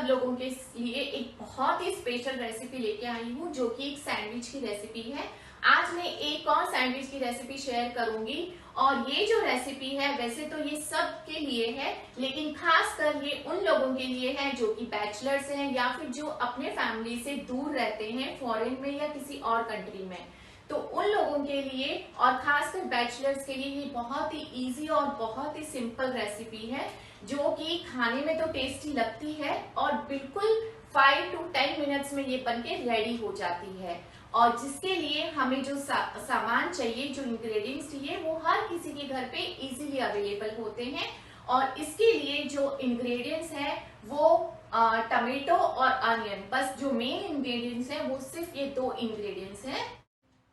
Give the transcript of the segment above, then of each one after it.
सब लोगों के लिए एक बहुत ही स्पेशल रेसिपी लेके आई हूँ, जो कि एक सैंडविच की रेसिपी है। आज मैं एक और सैंडविच की रेसिपी शेयर करूंगी और ये जो रेसिपी है वैसे तो ये सब के लिए है, लेकिन खास कर ये उन लोगों के लिए है जो कि बैचलर्स हैं या फिर जो अपने फैमिली से दूर रहते हैं, फॉरेन में या किसी और कंट्री में। तो उन लोगों के लिए और खासकर बैचलर्स के लिए ये बहुत ही इजी और बहुत ही सिंपल रेसिपी है, जो कि खाने में तो टेस्टी लगती है और बिल्कुल 5 to 10 मिनट्स में ये बनके रेडी हो जाती है। और जिसके लिए हमें जो सामान चाहिए, जो इंग्रेडिएंट्स चाहिए, वो हर किसी के घर पे इजीली अवेलेबल होते हैं। और इसके लिए जो इंग्रेडिएंट्स है वो टमेटो और अनियन, बस जो मेन इंग्रेडिएंट्स है वो सिर्फ ये दो इंग्रेडिएंट्स हैं।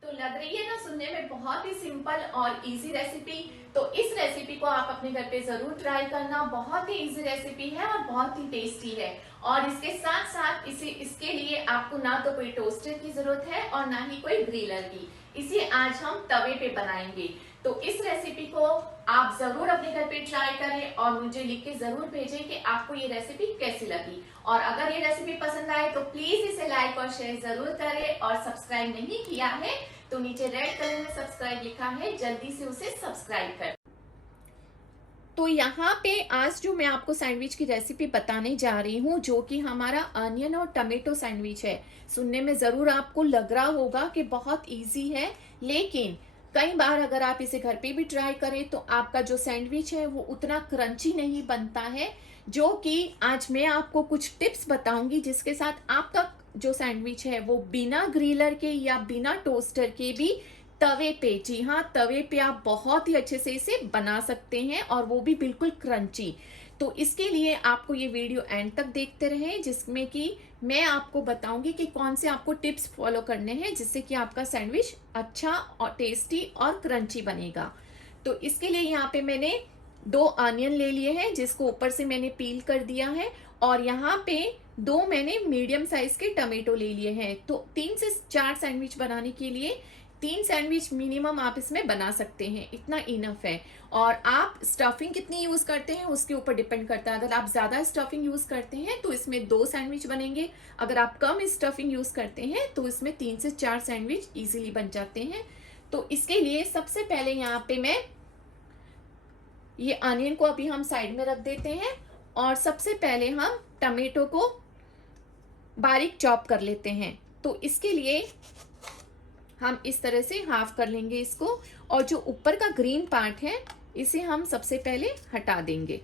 तो लग रही है ना सुनने में बहुत ही सिंपल और इजी रेसिपी। तो इस रेसिपी को आप अपने घर पे जरूर ट्राई करना। बहुत ही इजी रेसिपी है और बहुत ही टेस्टी है। और इसके साथ साथ इसके लिए आपको ना तो कोई टोस्टर की जरूरत है और ना ही कोई ग्रिलर की। इसे आज हम तवे पे बनाएंगे। तो इस रेसिपी को आप जरूर अपने घर पे ट्राई करें और मुझे लिख के जरूर भेजें कि आपको ये रेसिपी कैसी लगी। और अगर ये रेसिपी पसंद आए तो प्लीज इसे लाइक और शेयर जरूर करें। और सब्सक्राइब नहीं किया है तो नीचे रेड कलर में सब्सक्राइब लिखा है, जल्दी से उसे सब्सक्राइब कर। तो यहाँ पे आज जो मैं आपको सैंडविच की रेसिपी बताने जा रही हूँ, जो कि हमारा अनियन और टमेटो सैंडविच है। सुनने में जरूर आपको लग रहा होगा कि बहुत इजी है, लेकिन कई बार अगर आप इसे घर पे भी ट्राई करें तो आपका जो सैंडविच है वो उतना क्रंची नहीं बनता है। जो कि आज मैं आपको कुछ टिप्स बताऊंगी जिसके साथ आपका जो सैंडविच है वो बिना ग्रिलर के या बिना टोस्टर के भी तवे पे, जी हाँ, तवे पे आप बहुत ही अच्छे से इसे बना सकते हैं और वो भी बिल्कुल क्रंची। तो इसके लिए आपको ये वीडियो एंड तक देखते रहें, जिसमें कि मैं आपको बताऊंगी कि कौन से आपको टिप्स फॉलो करने हैं जिससे कि आपका सैंडविच अच्छा और टेस्टी और क्रंची बनेगा। तो इसके लिए यहाँ पे मैंने 2 अनियन ले लिए हैं, जिसको ऊपर से मैंने पील कर दिया है। और यहाँ पे 2 मैंने मीडियम साइज के टमेटो ले लिए हैं। तो 3 से 4 सैंडविच बनाने के लिए 3 सैंडविच मिनिमम आप इसमें बना सकते हैं, इतना इनफ है। और आप स्टफिंग कितनी यूज करते हैं उसके ऊपर डिपेंड करता है। अगर आप ज्यादा स्टफिंग यूज करते हैं तो इसमें 2 सैंडविच बनेंगे। अगर आप कम स्टफिंग यूज करते हैं तो इसमें 3 से 4 सैंडविच इजीली बन जाते हैं। तो इसके लिए सबसे पहले यहाँ पे मैं ये अनियन को अभी हम साइड में रख देते हैं और सबसे पहले हम टमेटो को बारीक चॉप कर लेते हैं। तो इसके लिए हम इस तरह से हाफ कर लेंगे इसको, और जो ऊपर का ग्रीन पार्ट है इसे हम सबसे पहले हटा देंगे।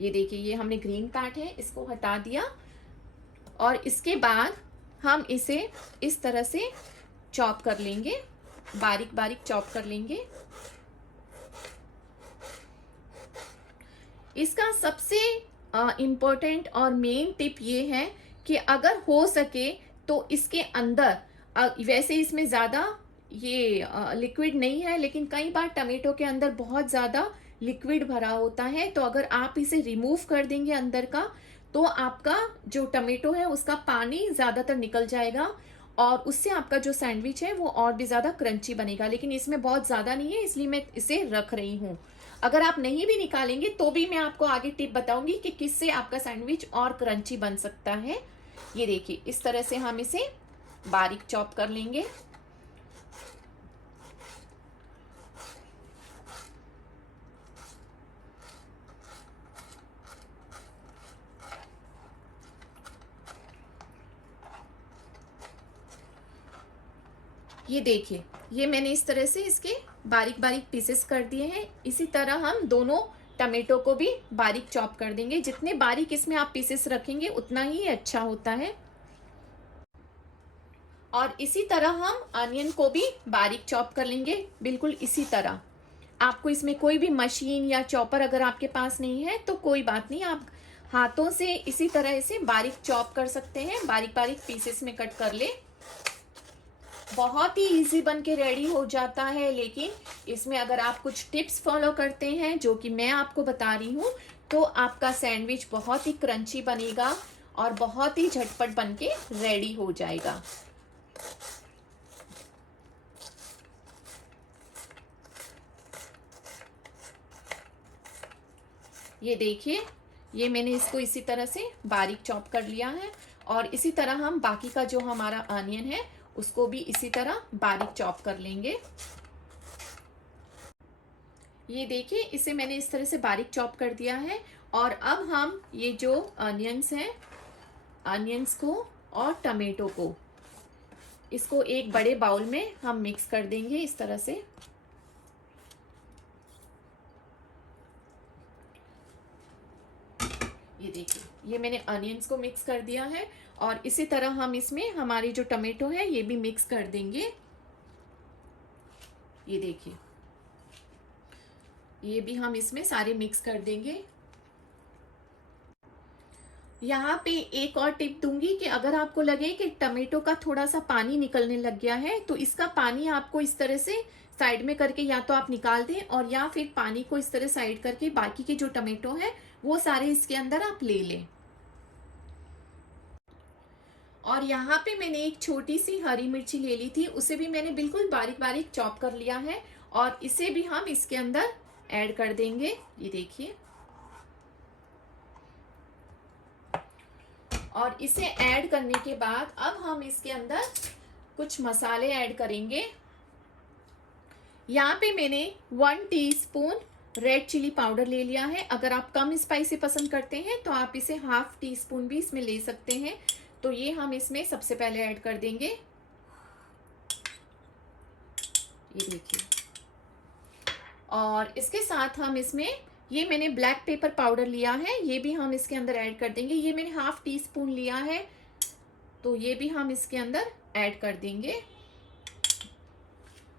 ये देखिए, ये हमने ग्रीन पार्ट है इसको हटा दिया। और इसके बाद हम इसे इस तरह से चॉप कर लेंगे, बारीक बारीक चॉप कर लेंगे। इसका सबसे इम्पोर्टेंट और मेन टिप ये है कि अगर हो सके तो इसके अंदर, वैसे इसमें ज़्यादा ये लिक्विड नहीं है, लेकिन कई बार टमेटो के अंदर बहुत ज़्यादा लिक्विड भरा होता है। तो अगर आप इसे रिमूव कर देंगे अंदर का, तो आपका जो टमेटो है उसका पानी ज़्यादातर निकल जाएगा और उससे आपका जो सैंडविच है वो और भी ज़्यादा क्रंची बनेगा। लेकिन इसमें बहुत ज़्यादा नहीं है, इसलिए मैं इसे रख रही हूँ। अगर आप नहीं भी निकालेंगे तो भी मैं आपको आगे टिप बताऊंगी कि किससे आपका सैंडविच और क्रंची बन सकता है। ये देखिए, इस तरह से हम इसे बारीक चॉप कर लेंगे। ये देखिए, ये मैंने इस तरह से इसके बारीक बारीक पीसेस कर दिए हैं। इसी तरह हम दोनों टमेटो को भी बारीक चॉप कर देंगे। जितने बारीक इसमें आप पीसेस रखेंगे उतना ही अच्छा होता है। और इसी तरह हम अनियन को भी बारीक चॉप कर लेंगे, बिल्कुल इसी तरह। आपको इसमें कोई भी मशीन या चॉपर अगर आपके पास नहीं है तो कोई बात नहीं, आप हाथों से इसी तरह इसे बारीक चॉप कर सकते हैं, बारीक बारीक पीसेस में कट कर ले। बहुत ही इजी बन के रेडी हो जाता है। लेकिन इसमें अगर आप कुछ टिप्स फॉलो करते हैं जो कि मैं आपको बता रही हूँ, तो आपका सैंडविच बहुत ही क्रंची बनेगा और बहुत ही झटपट बन के रेडी हो जाएगा। ये देखिए, ये मैंने इसको इसी तरह से बारीक चॉप कर लिया है और इसी तरह हम बाकी का जो हमारा अनियन है उसको भी इसी तरह बारीक चॉप कर लेंगे। ये देखिए इसे मैंने इस तरह से बारीक चॉप कर दिया है और अब हम ये जो अनियंस हैं, अनियंस को और टमेटो को इसको एक बड़े बाउल में हम मिक्स कर देंगे इस तरह से। ये देखिए ये मैंने अनियंस को मिक्स कर दिया है और इसी तरह हम इसमें हमारी जो टमेटो है ये भी मिक्स कर देंगे। ये देखिए ये भी हम इसमें सारे मिक्स कर देंगे। यहाँ पे एक और टिप दूंगी कि अगर आपको लगे कि टमेटो का थोड़ा सा पानी निकलने लग गया है तो इसका पानी आपको इस तरह से साइड में करके या तो आप निकाल दें और या फिर पानी को इस तरह साइड करके बाकी के जो टमेटो है वो सारे इसके अंदर आप ले लें। और यहाँ पे मैंने एक छोटी सी हरी मिर्ची ले ली थी, उसे भी मैंने बिल्कुल बारीक बारीक चॉप कर लिया है और इसे भी हम इसके अंदर ऐड कर देंगे। ये देखिए और इसे ऐड करने के बाद अब हम इसके अंदर कुछ मसाले ऐड करेंगे। यहाँ पे मैंने 1 टीस्पून रेड चिली पाउडर ले लिया है। अगर आप कम स्पाइसी पसंद करते हैं तो आप इसे ½ टीस्पून भी इसमें ले सकते हैं। तो ये हम इसमें सबसे पहले ऐड कर देंगे। ये देखिए और इसके साथ हम इसमें ये मैंने ब्लैक पेपर पाउडर लिया है, ये भी हम इसके अंदर ऐड कर देंगे। ये मैंने ½ टीस्पून लिया है तो ये भी हम इसके अंदर ऐड कर देंगे।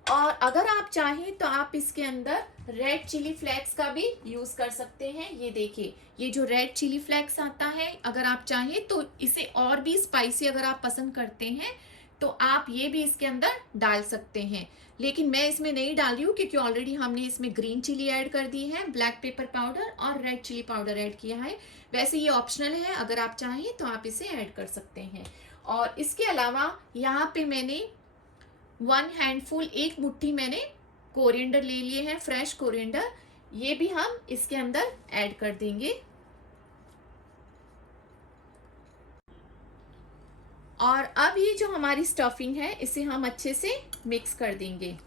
और अगर आप चाहें तो आप इसके अंदर रेड चिली फ्लेक्स का भी यूज कर सकते हैं। ये देखिए ये जो रेड चिली फ्लेक्स आता है, अगर आप चाहें तो इसे और भी स्पाइसी अगर आप पसंद करते हैं तो आप ये भी इसके अंदर डाल सकते हैं, लेकिन मैं इसमें नहीं डाल रही हूँ क्योंकि ऑलरेडी हमने इसमें ग्रीन चिली ऐड कर दी है, ब्लैक पेपर पाउडर और रेड चिली पाउडर ऐड किया है। वैसे ये ऑप्शनल है, अगर आप चाहें तो आप इसे ऐड कर सकते हैं। और इसके अलावा यहाँ पे मैंने 1 हैंडफुल, एक मुट्ठी मैंने कोरिएंडर ले लिए हैं, फ्रेश कोरिएंडर, ये भी हम इसके अंदर ऐड कर देंगे। और अब ये जो हमारी स्टफिंग है इसे हम अच्छे से मिक्स कर देंगे।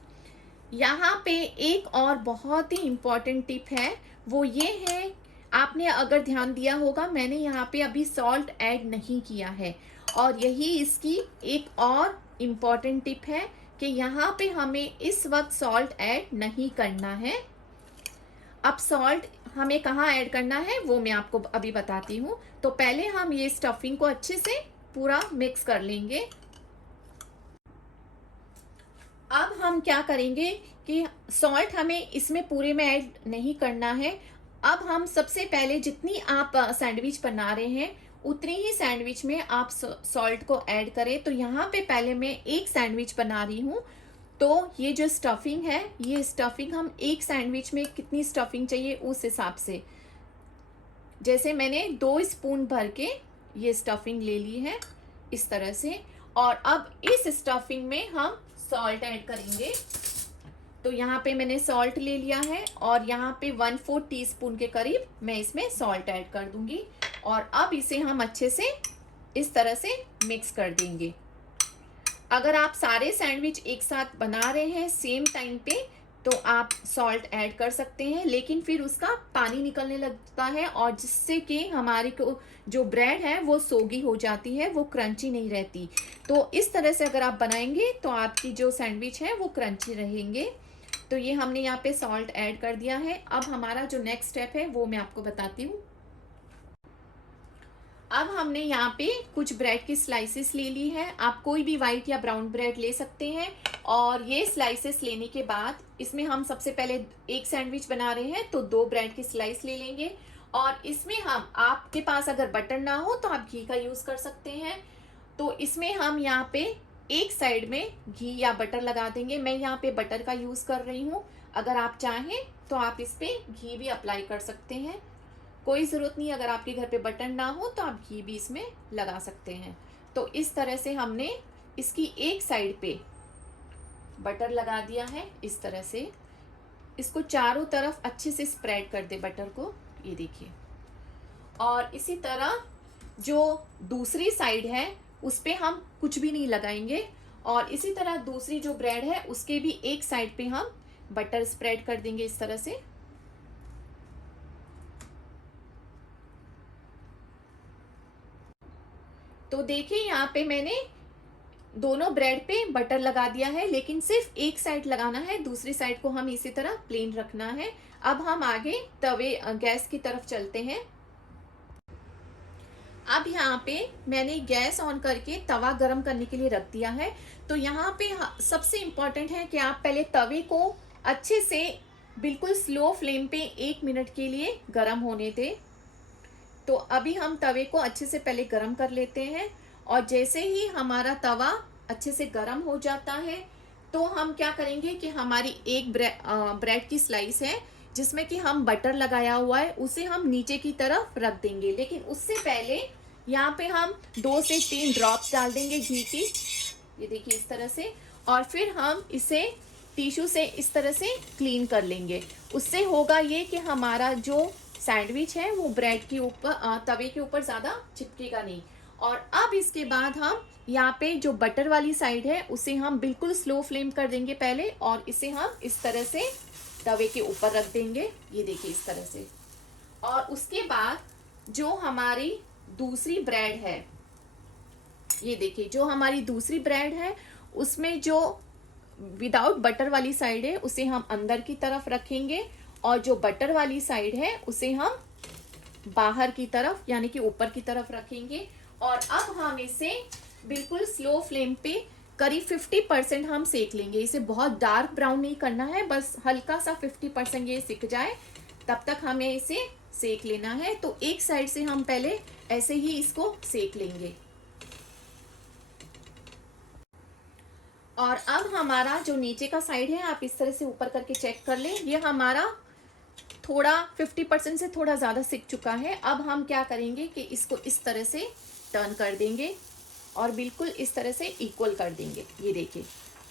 यहाँ पे एक और बहुत ही इम्पॉर्टेंट टिप है, वो ये है, आपने अगर ध्यान दिया होगा मैंने यहाँ पे अभी सॉल्ट ऐड नहीं किया है और यही इसकी एक और इम्पॉर्टेंट टिप है कि यहाँ पे हमें इस वक्त सॉल्ट ऐड नहीं करना है। अब सॉल्ट हमें कहाँ ऐड करना है वो मैं आपको अभी बताती हूँ। तो पहले हम ये स्टफिंग को अच्छे से पूरा मिक्स कर लेंगे। अब हम क्या करेंगे कि सॉल्ट हमें इसमें पूरे में ऐड नहीं करना है। अब हम सबसे पहले जितनी आप सैंडविच बना रहे हैं उतनी ही सैंडविच में आप सॉल्ट को ऐड करें। तो यहाँ पे पहले मैं एक सैंडविच बना रही हूँ, तो ये जो स्टफिंग है, ये स्टफिंग हम एक सैंडविच में कितनी स्टफिंग चाहिए उस हिसाब से, जैसे मैंने 2 स्पून भर के ये स्टफिंग ले ली है इस तरह से। और अब इस स्टफिंग में हम सॉल्ट ऐड करेंगे। तो यहाँ पे मैंने सॉल्ट ले लिया है और यहाँ पे 1/4 टीस्पून के करीब मैं इसमें सॉल्ट ऐड कर दूंगी और अब इसे हम अच्छे से इस तरह से मिक्स कर देंगे। अगर आप सारे सैंडविच एक साथ बना रहे हैं सेम टाइम पे तो आप सॉल्ट ऐड कर सकते हैं, लेकिन फिर उसका पानी निकलने लगता है और जिससे कि हमारी को जो ब्रेड है वो सोगी हो जाती है, वो क्रंची नहीं रहती। तो इस तरह से अगर आप बनाएंगे तो आपकी जो सैंडविच है वो क्रंची रहेंगे। तो ये हमने यहाँ पे सॉल्ट ऐड कर दिया है। अब हमारा जो नेक्स्ट स्टेप है वो मैं आपको बताती हूँ। अब हमने यहाँ पे कुछ ब्रेड की स्लाइसेस ले ली है, आप कोई भी वाइट या ब्राउन ब्रेड ले सकते हैं। और ये स्लाइसेस लेने के बाद इसमें हम सबसे पहले एक सैंडविच बना रहे हैं तो 2 ब्रेड की स्लाइस ले लेंगे और इसमें हम, आपके पास अगर बटर ना हो तो आप घी का यूज कर सकते हैं। तो इसमें हम यहाँ पे एक साइड में घी या बटर लगा देंगे। मैं यहाँ पे बटर का यूज कर रही हूँ, अगर आप चाहें तो आप इस पे घी भी अप्लाई कर सकते हैं, कोई ज़रूरत नहीं, अगर आपके घर पे बटर ना हो तो आप घी भी इसमें लगा सकते हैं। तो इस तरह से हमने इसकी एक साइड पे बटर लगा दिया है इस तरह से। इसको चारों तरफ अच्छे से स्प्रेड कर दे बटर को, ये देखिए। और इसी तरह जो दूसरी साइड है उस पे हम कुछ भी नहीं लगाएंगे, और इसी तरह दूसरी जो ब्रेड है उसके भी एक साइड पे हम बटर स्प्रेड कर देंगे इस तरह से। तो देखिए यहाँ पे मैंने दोनों ब्रेड पे बटर लगा दिया है, लेकिन सिर्फ एक साइड लगाना है, दूसरी साइड को हम इसी तरह प्लेन रखना है। अब हम आगे तवे गैस की तरफ चलते हैं। अब यहाँ पे मैंने गैस ऑन करके तवा गरम करने के लिए रख दिया है। तो यहाँ पे सबसे इम्पोर्टेंट है कि आप पहले तवे को अच्छे से बिल्कुल स्लो फ्लेम पे 1 मिनट के लिए गरम होने दें। तो अभी हम तवे को अच्छे से पहले गरम कर लेते हैं, और जैसे ही हमारा तवा अच्छे से गरम हो जाता है तो हम क्या करेंगे कि हमारी एक ब्रेड की स्लाइस है जिसमें कि हम बटर लगाया हुआ है, उसे हम नीचे की तरफ रख देंगे। लेकिन उससे पहले यहाँ पे हम 2 से 3 ड्रॉप्स डाल देंगे घी की, ये देखिए इस तरह से, और फिर हम इसे टिश्यू से इस तरह से क्लीन कर लेंगे। उससे होगा ये कि हमारा जो सैंडविच है वो ब्रेड के ऊपर तवे के ऊपर ज़्यादा चिपकेगा नहीं। और अब इसके बाद हम यहाँ पे जो बटर वाली साइड है उसे हम बिल्कुल स्लो फ्लेम कर देंगे पहले, और इसे हम इस तरह से तवे के ऊपर रख देंगे, ये देखिए इस तरह से। और उसके बाद जो हमारी दूसरी ब्रेड है, ये देखिए जो हमारी दूसरी ब्रेड है उसमें जो विदाउट बटर वाली साइड है उसे हम अंदर की तरफ रखेंगे, और जो बटर वाली साइड है उसे हम बाहर की तरफ यानी कि ऊपर की तरफ रखेंगे। और अब हम इसे बिल्कुल स्लो फ्लेम पे करीब 50% हम सेक लेंगे। इसे बहुत डार्क ब्राउन नहीं करना है, बस हल्का सा 50% ये सिक जाए तब तक हमें इसे सेक लेना है। तो एक साइड से हम पहले ऐसे ही इसको सेक लेंगे। और अब हमारा जो नीचे का साइड है आप इस तरह से ऊपर करके चेक कर लें, ये हमारा थोड़ा 50% से थोड़ा ज़्यादा सिक चुका है। अब हम क्या करेंगे कि इसको इस तरह से टर्न कर देंगे और बिल्कुल इस तरह से इक्वल कर देंगे, ये देखिए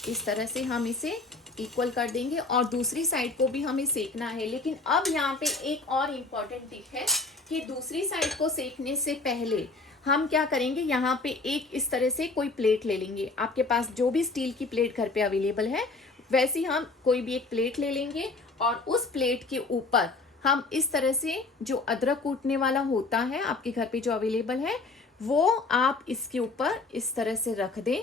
इस तरह से हम इसे इक्वल कर देंगे, और दूसरी साइड को भी हमें सेकना है। लेकिन अब यहाँ पे एक और इम्पॉर्टेंट टिप है कि दूसरी साइड को सेकने से पहले हम क्या करेंगे, यहाँ पे एक इस तरह से कोई प्लेट ले लेंगे। आपके पास जो भी स्टील की प्लेट घर पे अवेलेबल है वैसी हम कोई भी एक प्लेट ले लेंगे, और उस प्लेट के ऊपर हम इस तरह से जो अदरक कूटने वाला होता है आपके घर पे जो अवेलेबल है वो आप इसके ऊपर इस तरह से रख दें,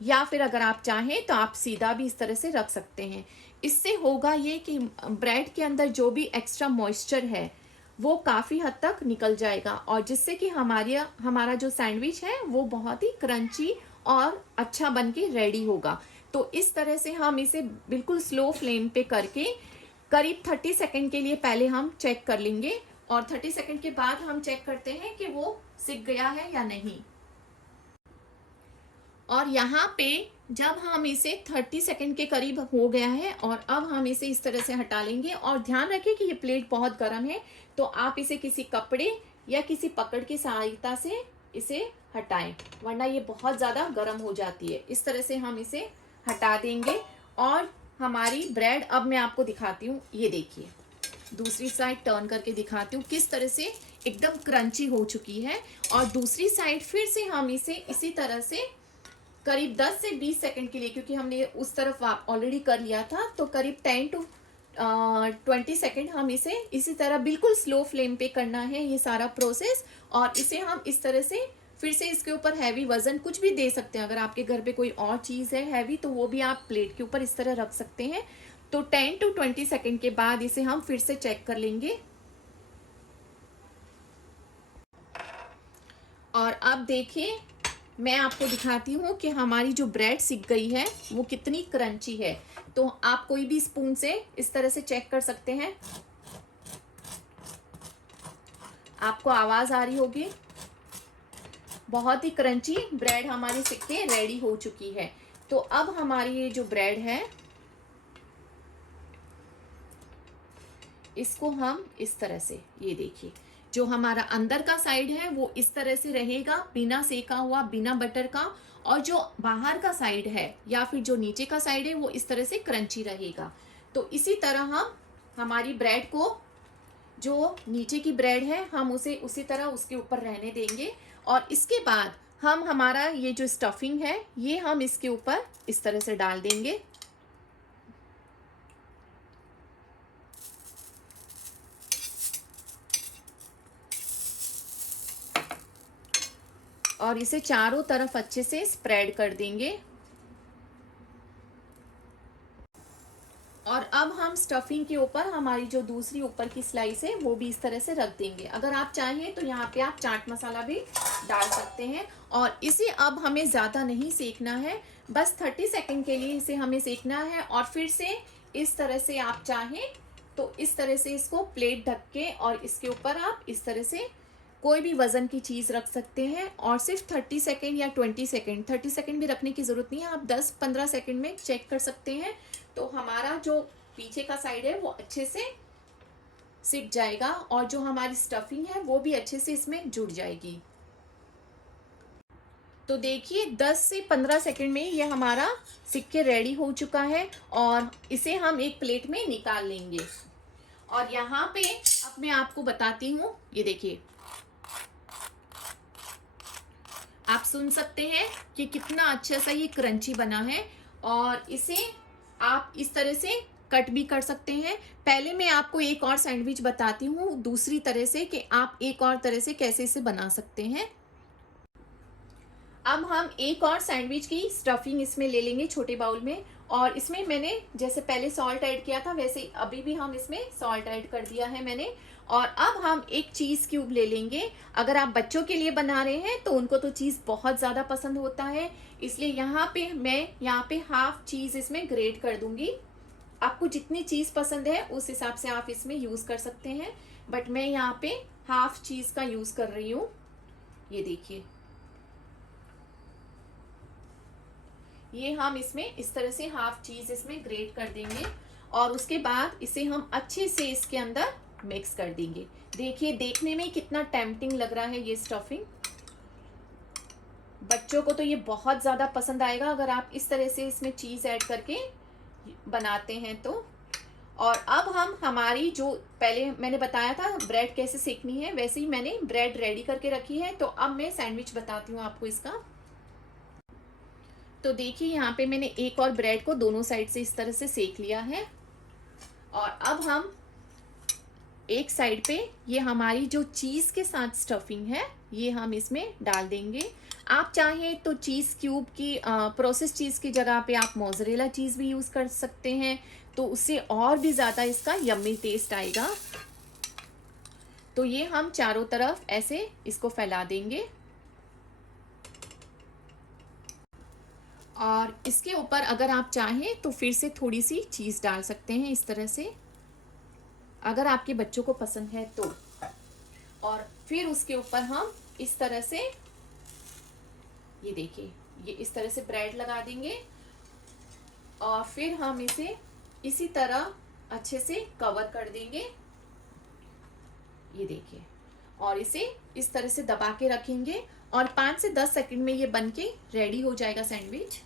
या फिर अगर आप चाहें तो आप सीधा भी इस तरह से रख सकते हैं। इससे होगा ये कि ब्रेड के अंदर जो भी एक्स्ट्रा मॉइस्चर है वो काफ़ी हद तक निकल जाएगा, और जिससे कि हमारा जो सैंडविच है वो बहुत ही क्रंची और अच्छा बन के रेडी होगा। तो इस तरह से हम इसे बिल्कुल स्लो फ्लेम पे करके करीब 30 सेकंड के लिए पहले हम चेक कर लेंगे, और 30 सेकंड के बाद हम चेक करते हैं कि वो सिक गया है या नहीं। और यहाँ पे जब हम इसे 30 सेकंड के करीब हो गया है, और अब हम इसे इस तरह से हटा लेंगे। और ध्यान रखें कि ये प्लेट बहुत गर्म है, तो आप इसे किसी कपड़े या किसी पकड़ की सहायता से इसे हटाएं, वरना ये बहुत ज़्यादा गर्म हो जाती है। इस तरह से हम इसे हटा देंगे, और हमारी ब्रेड अब मैं आपको दिखाती हूँ, ये देखिए दूसरी साइड टर्न करके दिखाती हूँ किस तरह से एकदम क्रंची हो चुकी है। और दूसरी साइड फिर से हम इसे इसी तरह से करीब 10 से 20 सेकंड के लिए, क्योंकि हमने उस तरफ ऑलरेडी कर लिया था, तो करीब 10 to 20 सेकंड हम इसे इसी तरह बिल्कुल स्लो फ्लेम पे करना है ये सारा प्रोसेस। और इसे हम इस तरह से फिर से इसके ऊपर हैवी वजन कुछ भी दे सकते हैं। अगर आपके घर पे कोई और चीज़ है हैवी तो वो भी आप प्लेट के ऊपर इस तरह रख सकते हैं। तो 10 to 20 सेकंड के बाद इसे हम फिर से चेक कर लेंगे। और अब देखिए मैं आपको दिखाती हूँ कि हमारी जो ब्रेड सिक गई है वो कितनी क्रंची है। तो आप कोई भी स्पून से इस तरह से चेक कर सकते हैं, आपको आवाज़ आ रही होगी। बहुत ही क्रंची ब्रेड हमारी सिक के रेडी हो चुकी है। तो अब हमारी ये जो ब्रेड है इसको हम इस तरह से, ये देखिए जो हमारा अंदर का साइड है वो इस तरह से रहेगा बिना सेका हुआ, बिना बटर का, और जो बाहर का साइड है या फिर जो नीचे का साइड है वो इस तरह से क्रंची रहेगा। तो इसी तरह हम हमारी ब्रेड को जो नीचे की ब्रेड है हम उसे उसी तरह उसके ऊपर रहने देंगे। और इसके बाद हम हमारा ये जो स्टफिंग है ये हम इसके ऊपर इस तरह से डाल देंगे। और इसे चारों तरफ अच्छे से स्प्रेड कर देंगे। और अब हम स्टफिंग के ऊपर हमारी जो दूसरी ऊपर की स्लाइस है वो भी इस तरह से रख देंगे। अगर आप चाहें तो यहाँ पे आप चाट मसाला भी डाल सकते हैं। और इसे अब हमें ज़्यादा नहीं सेकना है, बस 30 सेकंड के लिए इसे हमें सेकना है। और फिर से इस तरह से आप चाहें तो इस तरह से इसको प्लेट ढक के और इसके ऊपर आप इस तरह से कोई भी वजन की चीज़ रख सकते हैं। और सिर्फ 30 सेकेंड या 20 सेकेंड, 30 सेकेंड भी रखने की ज़रूरत नहीं है, आप 10-15 सेकेंड में चेक कर सकते हैं। तो हमारा जो पीछे का साइड है वो अच्छे से सिक जाएगा और जो हमारी स्टफिंग है वो भी अच्छे से इसमें जुड़ जाएगी। तो देखिए 10 से 15 सेकंड में ये हमारा सिक के रेडी हो चुका है और इसे हम एक प्लेट में निकाल लेंगे। और यहाँ पे अब मैं आपको बताती हूँ, ये देखिए आप सुन सकते हैं कि कितना अच्छा सा ये क्रंची बना है। और इसे आप इस तरह से कट भी कर सकते हैं। पहले मैं आपको एक और सैंडविच बताती हूँ दूसरी तरह से कि आप एक और तरह से कैसे इसे बना सकते हैं। अब हम एक और सैंडविच की स्टफिंग इसमें ले लेंगे छोटे बाउल में। और इसमें मैंने जैसे पहले सॉल्ट ऐड किया था वैसे अभी भी हम इसमें सॉल्ट ऐड कर दिया है मैंने। और अब हम एक चीज़ क्यूब ले लेंगे। अगर आप बच्चों के लिए बना रहे हैं तो उनको तो चीज़ बहुत ज़्यादा पसंद होता है, इसलिए मैं यहाँ पे हाफ चीज़ इसमें ग्रेट कर दूंगी। आपको जितनी चीज़ पसंद है उस हिसाब से आप इसमें यूज़ कर सकते हैं, बट मैं यहाँ पे हाफ चीज़ का यूज़ कर रही हूँ। ये देखिए, ये हम इसमें इस तरह से हाफ चीज़ इसमें ग्रेट कर देंगे। और उसके बाद इसे हम अच्छे से इसके अंदर मिक्स कर देंगे। देखिए देखने में कितना टेम्पटिंग लग रहा है ये स्टफिंग। बच्चों को तो ये बहुत ज़्यादा पसंद आएगा अगर आप इस तरह से इसमें चीज़ ऐड करके बनाते हैं तो। और अब हम हमारी जो पहले मैंने बताया था ब्रेड कैसे सेकनी है, वैसे ही मैंने ब्रेड रेडी करके रखी है। तो अब मैं सैंडविच बताती हूँ आपको इसका। तो देखिए यहाँ पे मैंने एक और ब्रेड को दोनों साइड से इस तरह से सेक लिया है। और अब हम एक साइड पे ये हमारी जो चीज़ के साथ स्टफिंग है ये हम इसमें डाल देंगे। आप चाहें तो चीज़ क्यूब की प्रोसेस चीज़ की जगह पे आप मोज़रेला चीज़ भी यूज़ कर सकते हैं, तो उससे और भी ज़्यादा इसका यम्मी टेस्ट आएगा। तो ये हम चारों तरफ ऐसे इसको फैला देंगे। और इसके ऊपर अगर आप चाहें तो फिर से थोड़ी सी चीज़ डाल सकते हैं इस तरह से, अगर आपके बच्चों को पसंद है तो। और फिर उसके ऊपर हम इस तरह से, ये देखिए, ये इस तरह से ब्रेड लगा देंगे। और फिर हम इसे इसी तरह अच्छे से कवर कर देंगे। ये देखिए, और इसे इस तरह से दबा के रखेंगे और 5 से 10 सेकंड में ये बनके रेडी हो जाएगा सैंडविच।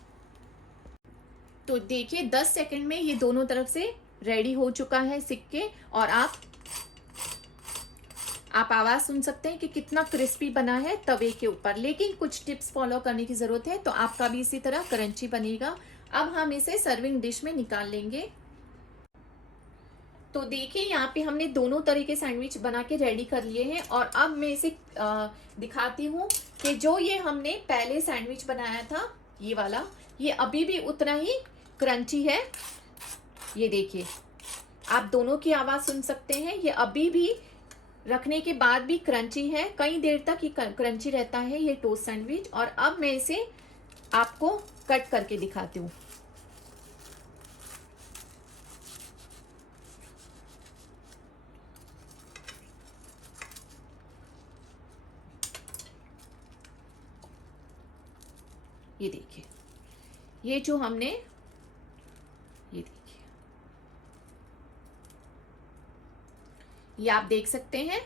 तो देखिए 10 सेकंड में ये दोनों तरफ से रेडी हो चुका है सिक के। और आप आवाज़ सुन सकते हैं कि कितना क्रिस्पी बना है तवे के ऊपर। लेकिन कुछ टिप्स फॉलो करने की ज़रूरत है तो आपका भी इसी तरह क्रंची बनेगा। अब हम इसे सर्विंग डिश में निकाल लेंगे। तो देखिए यहाँ पे हमने दोनों तरह के सैंडविच बना के रेडी कर लिए हैं। और अब मैं इसे दिखाती हूँ कि जो ये हमने पहले सैंडविच बनाया था ये वाला, ये अभी भी उतना ही क्रंची है। ये देखिए, आप दोनों की आवाज़ सुन सकते हैं, ये अभी भी रखने के बाद भी क्रंची है। कई देर तक ये क्रंची रहता है ये टोस्ट सैंडविच। और अब मैं इसे आपको कट करके दिखाती हूँ। ये देखिए, ये जो हमने, ये देखिए, ये आप देख सकते हैं,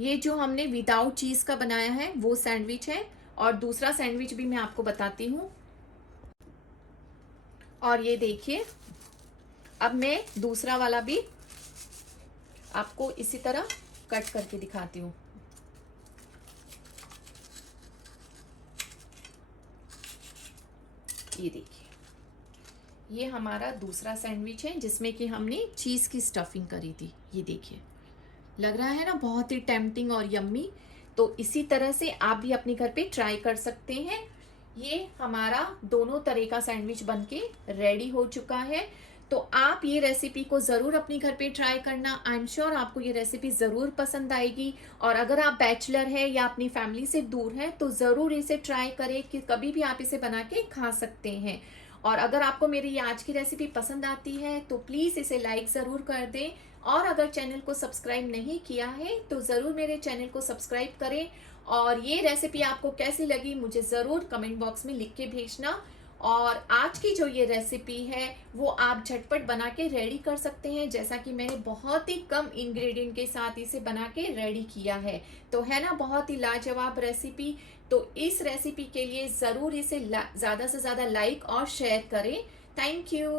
ये जो हमने विदाउट चीज़ का बनाया है वो सैंडविच है। और दूसरा सैंडविच भी मैं आपको बताती हूँ। और ये देखिए, अब मैं दूसरा वाला भी आपको इसी तरह कट करके दिखाती हूँ। ये देखिए, ये हमारा दूसरा सैंडविच है जिसमें कि हमने चीज़ की स्टफिंग करी थी। ये देखिए, लग रहा है ना बहुत ही टेम्पटिंग और यम्मी। तो इसी तरह से आप भी अपने घर पे ट्राई कर सकते हैं। ये हमारा दोनों तरह का सैंडविच बनके रेडी हो चुका है। तो आप ये रेसिपी को ज़रूर अपने घर पे ट्राई करना। आई एम श्योर आपको ये रेसिपी ज़रूर पसंद आएगी। और अगर आप बैचलर हैं या अपनी फैमिली से दूर हैं तो ज़रूर इसे ट्राई करें कि कभी भी आप इसे बना के खा सकते हैं। और अगर आपको मेरी ये आज की रेसिपी पसंद आती है तो प्लीज़ इसे लाइक ज़रूर कर दें। और अगर चैनल को सब्सक्राइब नहीं किया है तो ज़रूर मेरे चैनल को सब्सक्राइब करें। और ये रेसिपी आपको कैसी लगी मुझे ज़रूर कमेंट बॉक्स में लिख के भेजना। और आज की जो ये रेसिपी है वो आप झटपट बना के रेडी कर सकते हैं, जैसा कि मैंने बहुत ही कम इंग्रेडिएंट के साथ इसे बना के रेडी किया है। तो है ना बहुत ही लाजवाब रेसिपी। तो इस रेसिपी के लिए ज़रूर इसे ज़्यादा से ज़्यादा लाइक और शेयर करें। Thank you.